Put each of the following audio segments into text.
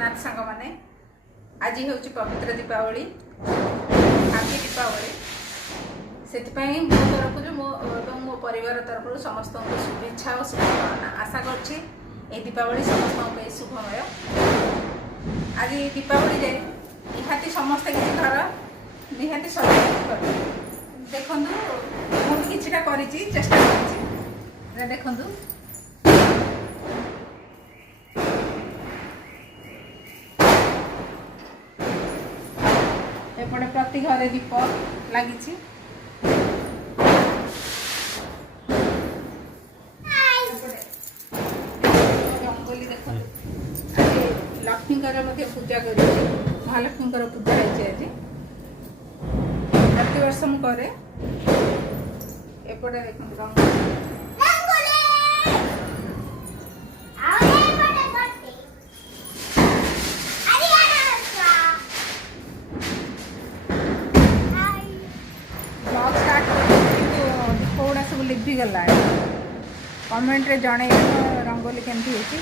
जगन्नाथ सांग मैंने आज हूँ पवित्र दीपावली हैप्पी दीपावली से मो तरफ मो परिवार तरफ समस्त शुभेच्छा और शुभकामना आशा कर दीपावली समस्त शुभमय। आज दीपावली निहाती समस्ते किसी घर निहाती सब देखु मुझे किछिटा कर चेष्टा कर देखु एपटे प्रति घरे दीप लगी रंगोली देख आज लक्ष्मी पूजा कर महालक्ष्मी पूजा है प्रति वर्ष मुझे एपटे देख सब लिभि गला कमेंट रे जणे रंगोली केमती होची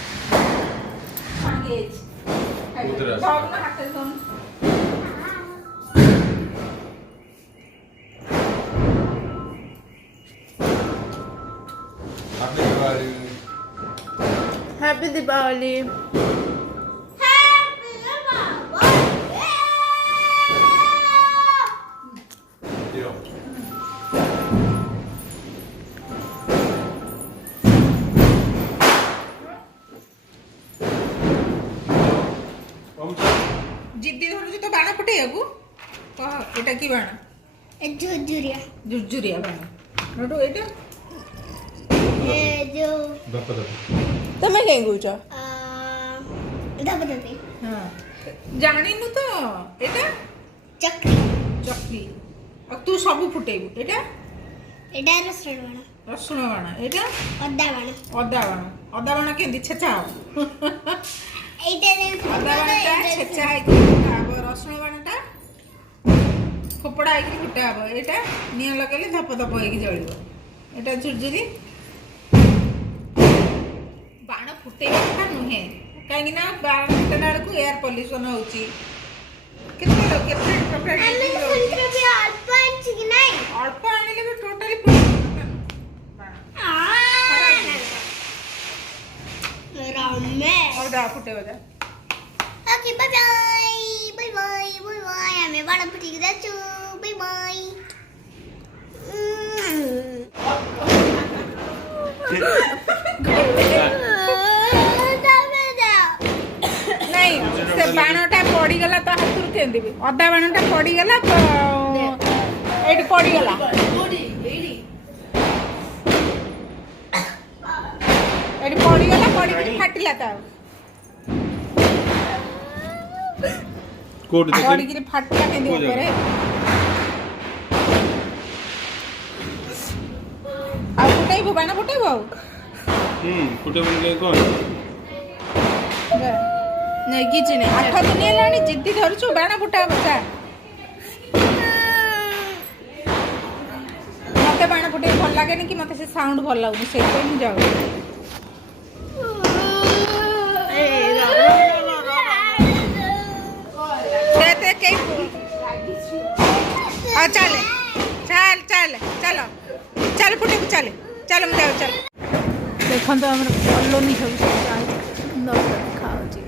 हैप्पी दीपावली। जिद्दी धरुଛୁ तो बाण फुटेइबू कह एटा की बाण झुरझुरिया झुरझुरिया बाण नटू एटा ए जो तमे के गुछ दबदबी हां जानिनु तो एटा चक्री चक्री और तू सब फुटेइबू एटा रसुण बाण एटा अदा बाण केंदी छेचा छेचा रसुण बाणटा खोपड़ा है फुटा हम यहाँ निआ लगे धप धप हो जल यहाँ झुरझुरी बाण फुटे नुहे कहीं बाण फुटेला बेलू एयर पल्यूशन होती अल्प आने भी टोटाली फुटे okay bye bye bye bye bye हमें बड़ा फुटी के जाचू बाय बाय नहीं से बाणटा पड़ी गला तो हाथ रु केंदी भी अदा बाणटा पड़ी गला एडी पड़ी गला एडी पड़ी गला पड़ी फाटिला ता कोड दे पड़ी गिरी फाटिला केंदी ऊपर आ फुटाइबो बाण फुटाइबो फुटाइबो ले कोन नहीं किछ नहीं 8 दिन हेलानी जिद्दी धरछु बाण फुटा बच्चा मते बाण फुटे भल लागेनी कि मते से साउंड भल लागुनी से पे जाऊ ते के आ चल चल चल चलो चल फुटे चल चल हम जाओ चल देखन तो हमर कॉलोनी सब सुंदर खाओ जी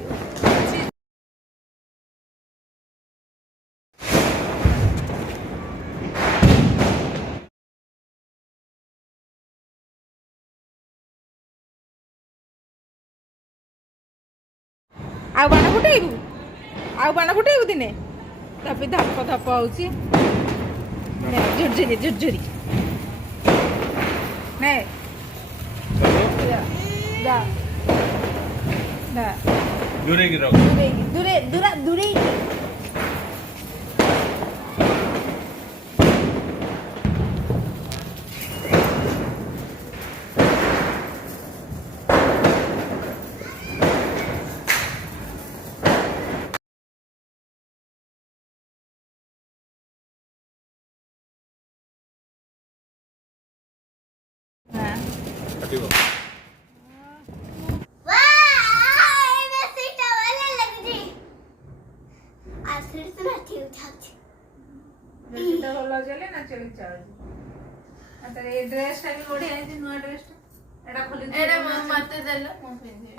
आ बाण फुटेबू दिने तभी धप धप होची झुरझुरी झुरझुरी नहीं दा दा दूरे की रख दूरे दूरे दूरे वाह मैं सीटा वाला लग गई ସେଠି ତ ନାଚି ଉଠାଉଛି। ଗୀତ ଭଲ ଗଲେ ନାଚ ଗୀତ ଚାଲୁଛି। ଆଉ ତାର ଏ ଡ୍ରେସଟା ବି ବଢିଆ ହେଇଛି, ନୂଆ ଡ୍ରେସଟା। ଏଟା ଖୋଲି ଏଇଟା ମତେ ଦେଲ ମୁଁ ପିନ୍ଧିବି।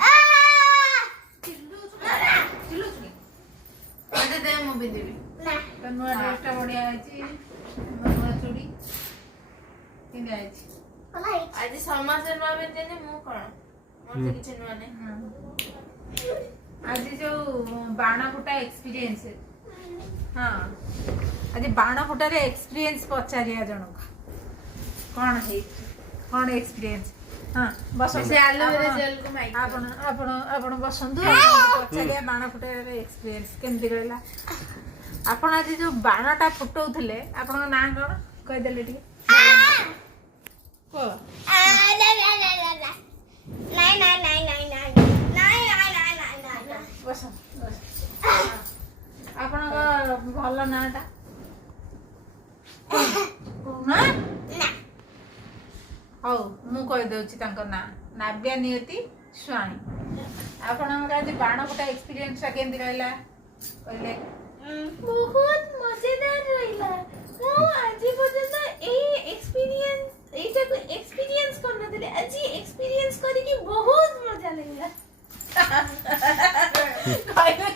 ଚିଲଉଛୁ କି? ମତେ ଦେ ମୁଁ ପିନ୍ଧିବି। ନା ତା ନୂଆ ଡ୍ରେସଟା ବଢିଆ ହେଇଛି, ନୂଆ ଚୁଡ଼ି ପିନ୍ଧା ହେଇଛି। ଭଲ ହେଇଛି। ଆଜି ସମସ୍ତେ ନୂଆ ପିନ୍ଧିଛନ୍ତି, ମୁଁ କଣ ମୋର ତ କିଛି ନୂଆ ନାହିଁ। ଆଜି ଯୋଉ ବାଣ ଫୁଟା ଏକ୍ସପିରିଏନ୍ସ, ହଁ ଆଜି ବାଣ ଫୁଟାରେ ଏକ୍ସପିରିଏନ୍ସ ପଚାରିବା ଜଣକୁ କଣ ହେଇଛି, କଣ ଏକ୍ସପିରିଏନ୍ସ। ହଁ ବସନ୍ତୁ, ସେ ଆଲୋଭେରା ଆପଣ- ଜେଲକୁ ମାଇକି ଆପଣ ଆପଣ ଆପଣ ବସନ୍ତୁ, ଆପଣଙ୍କୁ ପଚାରିବା ବାଣ ଫୁଟାଇବାର ଏକ୍ସପିରିଏନ୍ସ କେମିତି ରହିଲା। ଆପଣ ଆଜି ଯୋଉ ବାଣଟା ଫୁଟଉଥିଲେ ଆପଣଙ୍କ ନାଁ କଣ କହିଦେଲେ ଟିକେ କୁହ। ବସ ବସ। ଆପଣଙ୍କ ଭଲ ନାଁଟା କହୁନା। ହଉ ମୁଁ କହିଦେଉଛି ତାଙ୍କ ନାଁ, ନାବ୍ୟା ନିୟତି ସ୍ୱାଇଁ। ଆପଣଙ୍କର ଆଜି ବାଣ ଫୁଟା ଏକ୍ସପିରିଏନ୍ସଟା କେମିତି ରହିଲା କହିଲେ? ବହୁତ ମଜାଦାର ରହିଲା। ମୁଁ ଆଜି ପର୍ଯ୍ୟନ୍ତ ଏଇଟାକୁ ଏକ୍ସପିରିଏନ୍ସ କରିନଥିଲି, ଆଜି ଏକ୍ସପିରିଏନ୍ସ କରିକି ବହୁତ ମଜା ଲାଗିଲା। କହିବେ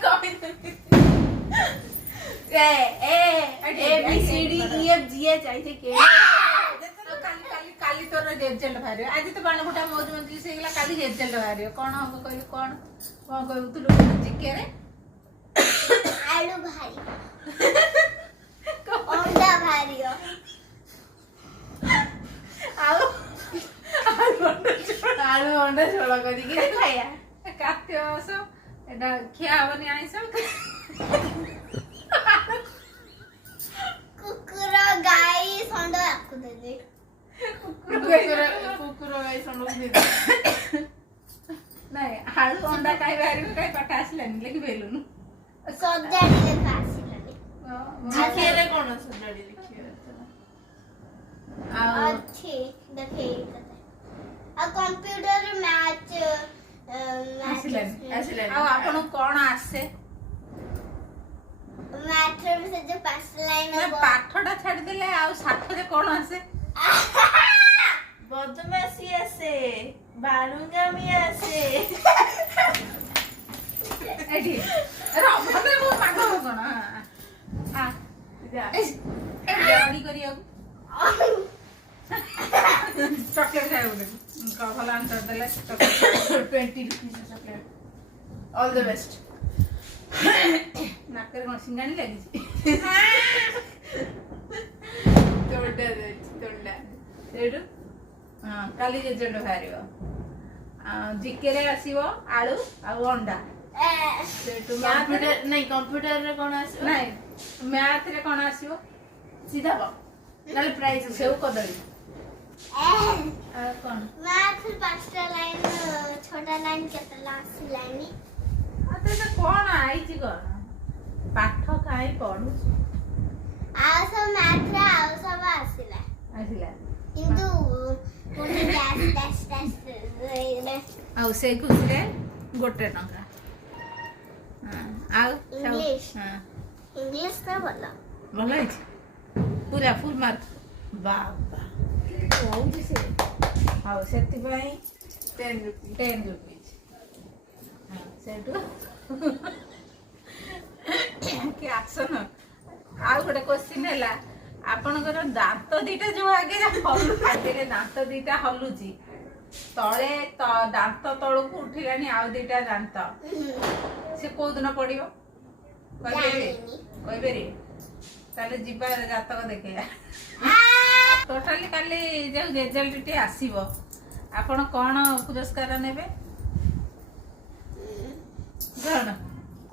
କାଲି ତୋର ରେଜଲ୍ଟ ବାହାରିବ। ଆଜି ତ ବାଣ ଫୁଟା ମୌଜ ମଜଲିସ୍ ହେଇଗଲା, କାଲି ରେଜଲ୍ଟ ବାହାରିବ। କଣ ହବ କହିଲୁ? କଣ କହୁଥିଲୁ ଜିକେରେ? ଆଳୁ ଭାରି ଅଣ୍ଡା ଭାରି ଆଉ ଆଳୁ ଅଣ୍ଡା ଝୋଳ କରିକି ଖାଇବା। କାର୍ତ୍ତିକ ମାସ ଏଟା ଖିଆ ହବନି ଆଇଁଷ। କୁକୁର ଗାଈ ଷଣ୍ଢ ଆକୁ ଦେଲି। କୁକୁର ଗାଈ ଷଣ୍ଢକୁ ଦେଇଦେବି। ନାଇଁ ଆଳୁ ଅଣ୍ଡା କାହିଁ ବାହାରିବ, କାହିଁ ପାଠ ଆସିଲାନି ଲେଖିପାରିଲୁନୁ। ସଜାଡି ଲେଖା ଆସିଲାନି। ଜିକେରେ କଣ ସଜାଡି ଲେଖିବାର ଥିଲା? ଆଉ ଅଛି ଦେଖେଇ ତତେ। ଆଉ କମ୍ପ୍ୟୁଟର ମ୍ୟାଚ ଆସିଲାନି। ଆଉ ଆପଣଙ୍କୁ କଣ ଆସେ? ମ୍ୟାଥରେ ବି ସେ ଯୋଉ 5 ଲାଇନ ପାଠଟା ଛାଡିଦେଲେ ଆଉ ଷାଠରେ କଣ ଆସେ? ବଦମାସି ଆସେ, ବାଳୁଙ୍ଗାମି ଆସେ। ଏଠି ରମରେ ମୋ ମାଗବ କଣ? କରିବାକୁ ଚକଲେଟ୍ ଖାଇବାକୁ ଦେବି। ଭଲ ଆନ୍ସର ଦେଲେ 20 rupees chocolate. All the best. ନାକରେ କଣ ସିଙ୍ଗାଣି ଲାଗିଛି? ତୋଣ୍ଡା ଦେଇଛି, ତୋଣ୍ଡା। ସେଇଠୁ କାଲି ରେଜଲ୍ଟ ବାହାରିବ। ଜିକେରେ ଆସିବ ଆଳୁ ଆଉ ଅଣ୍ଡା। ସେଇଠୁ କମ୍ପ୍ୟୁଟରରେ କଣ ଆସିବ? ନାଇଁ ମ୍ୟାଥରେ କଣ ଆସିବ? ସିଧା କହ, ନହେଲେ ପ୍ରାଇଜ ସେଉ କଦଳୀ। ଆଉ କଣ? ମ୍ୟାଥ 5ଟା ଲାଇନ 6ଟା ଲାଇନ କେତେ ଆସିଲାନି? ତତେ କଣ ଆଇଛି କଣ? ପାଠ କାହିଁ ପଢୁଛୁ? ଆଉ ସବୁ ମ୍ୟାଥରେ ଆଉ ସବୁ ଆସିଲା ଆସିଲା। କିନ୍ତୁ ପୁଣି ଡ୍ୟାସ୍ ଆଉ ସେଇ ଖୁସିରେ 1 ଟଙ୍କା। ଆଉ ଇଂଲିଶ। ହଁ, ଇଂଲିଶ ତ ଭଲ। ଭଲ ହେଇଛି ପୁରା ଫୁଲ୍ ମାର୍କ। ବାବା କହୁଛି ସେ। ହଉ ସେଥିପାଇଁ 10 rupees. 10 rupees। ସେଇଠୁ କି ଆକ୍ସନ। ଆଉ ଗୋଟେ କ୍ୱେଶ୍ଚିନ୍ ହେଲା, ଆପଣଙ୍କର ଦାନ୍ତ ଦିଟା ଯୋଉ ଆଗେ ଆଗରେ ଦାନ୍ତ ଦିଟା ହଲୁଛି, ତଳେ ଦାନ୍ତ ତଳକୁ ଉଠିଲାଣି ଆଉ 2ଟା ଦାନ୍ତ, ସେ କୋଉ ଦିନ ପଡିବ କହିପାରିବେ? ଜାଣିନି। କହିପାରିବେ? ତାହେଲେ ଯିବା ଜାତକ ଦେଖେଇବା। ଟୋଟାଲି କାଲି ଯୋଉ ରେଜଲ୍ଟଟି ଆସିବ, ଆପଣ କଣ ପୁରସ୍କାର ନେବେ?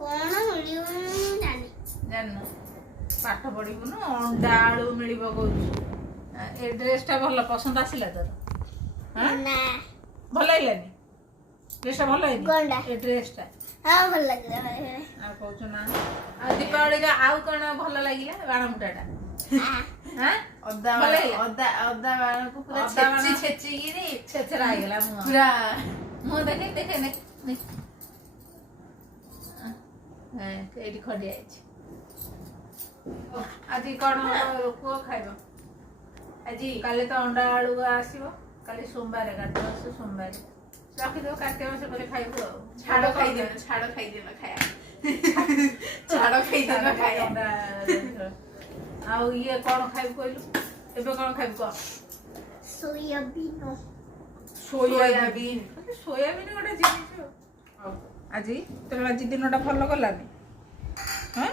କଣ ମିଳିବ ମୁଁ ଜାଣିନି। ଜାଣିନ? ପାଠ ପଢିବୁନୁ, ଅଣ୍ଡା ଆଳୁ ମିଳିବ କହୁଛୁ। ଏ ଡ୍ରେସଟା ଭଲ ପସନ୍ଦ ଆସିଲା ତୋର? ନା ଭଲ ଲାଗିଲାନି? ଡ୍ରେସଟା ଭଲ ହେଇନି? କଣଟା? ଏ ଡ୍ରେସଟା। ହଁ ଭଲ ଲାଗିଲା। ଆଉ କହୁଛୁ ନା? ଆଉ ଦୀପାବଳିରେ ଆଉ କଣ ଭଲ ଲାଗିଲା? ବାଣ ଫୁଟାଟା। ଅଦା ଭଲ ଲାଗିଲା? ଅଦା ବାଳକୁ ପୁରା ଅଦା ବାଣ ଛେଚିକିରି ଛେଛେରା ହେଇଗଲା ମୁହଁ। ପୁରା ମୁହଁ ଦେଖେ ଏଇଠି ଖଡି ଯାଇଛି। ଆଜି କ'ଣ କୁହ ଖାଇବ? ଆଜି କାଲି ତ ଅଣ୍ଡା ଆଳୁ ଆସିବ, କାଲି ସୋମବାର କାର୍ତ୍ତିକ ମାସ ସୋମବାର ରଖିଦେବ, କାର୍ତ୍ତିକ ମାସ ପରେ ଖାଇବୁ ଆଉ। ଛାଡ଼ ଖାଇଦିଅ ଖାଇବା ଛାଡ଼ ଖାଇଦିଅ ଖାଇବା। ଅଣ୍ଡା ଆଉ ଇଏ କ'ଣ ଖାଇବୁ କହିଲୁ? ଏବେ କ'ଣ ଖାଇବୁ କହ? ସୋୟାବିନ୍। ସୋୟାବିନ୍ ଗୋଟେ ଜିନିଷ। ହଉ ଆଜି ତୋର ଆଜି ଦିନଟା ଭଲ ଗଲାନି? ହଁ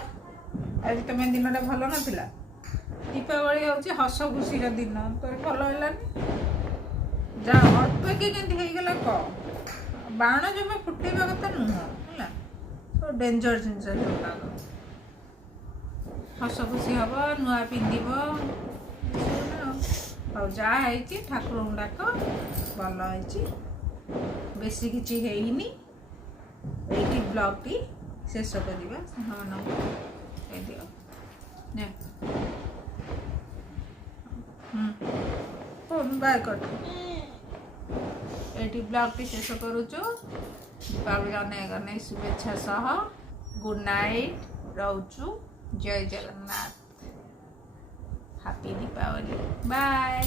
ଆଜି ତମେ ଦିନଟା ଭଲ ନଥିଲା? ଦୀପାବଳି ହେଉଛି ହସ ଖୁସିର ଦିନ, ତୋର ଭଲ ହେଲାନି? ଯା ଅଳ୍ପ କି କେମିତି ହେଇଗଲା କହ। ବାଣ ଜମା ଫୁଟେଇବା କଥା ନୁହଁ ହେଲା, ସବୁ ଡେଞ୍ଜର ଜିନିଷ ଯୋଉଟାକ। ହସ ଖୁସି ହବ, ନୂଆ ପିନ୍ଧିବ। ହଉ ଯାହା ହେଇଛି ଠାକୁରଙ୍କୁ ଡାକ, ଭଲ ହେଇଛି, ବେଶୀ କିଛି ହେଇନି। ଏଇଠି ବ୍ଲଗ୍ଟି ଶେଷ କରିବା, ସାଙ୍ଗମାନଙ୍କୁ କହିଦିଅ ନେ ଫୋନ୍ ବାଏ କର। ଏଇଠି ବ୍ଲଗ୍ଟି ଶେଷ କରୁଛୁ। ଦୀପାବଳି ଅନେକ ଅନେକ ଶୁଭେଚ୍ଛା ସହ ଗୁଡ୍ ନାଇଟ୍, ରହୁଛୁ। ଜୟ ଜଗନ୍ନାଥ, ହାପି ଦୀପାବଳି, ବାଏ।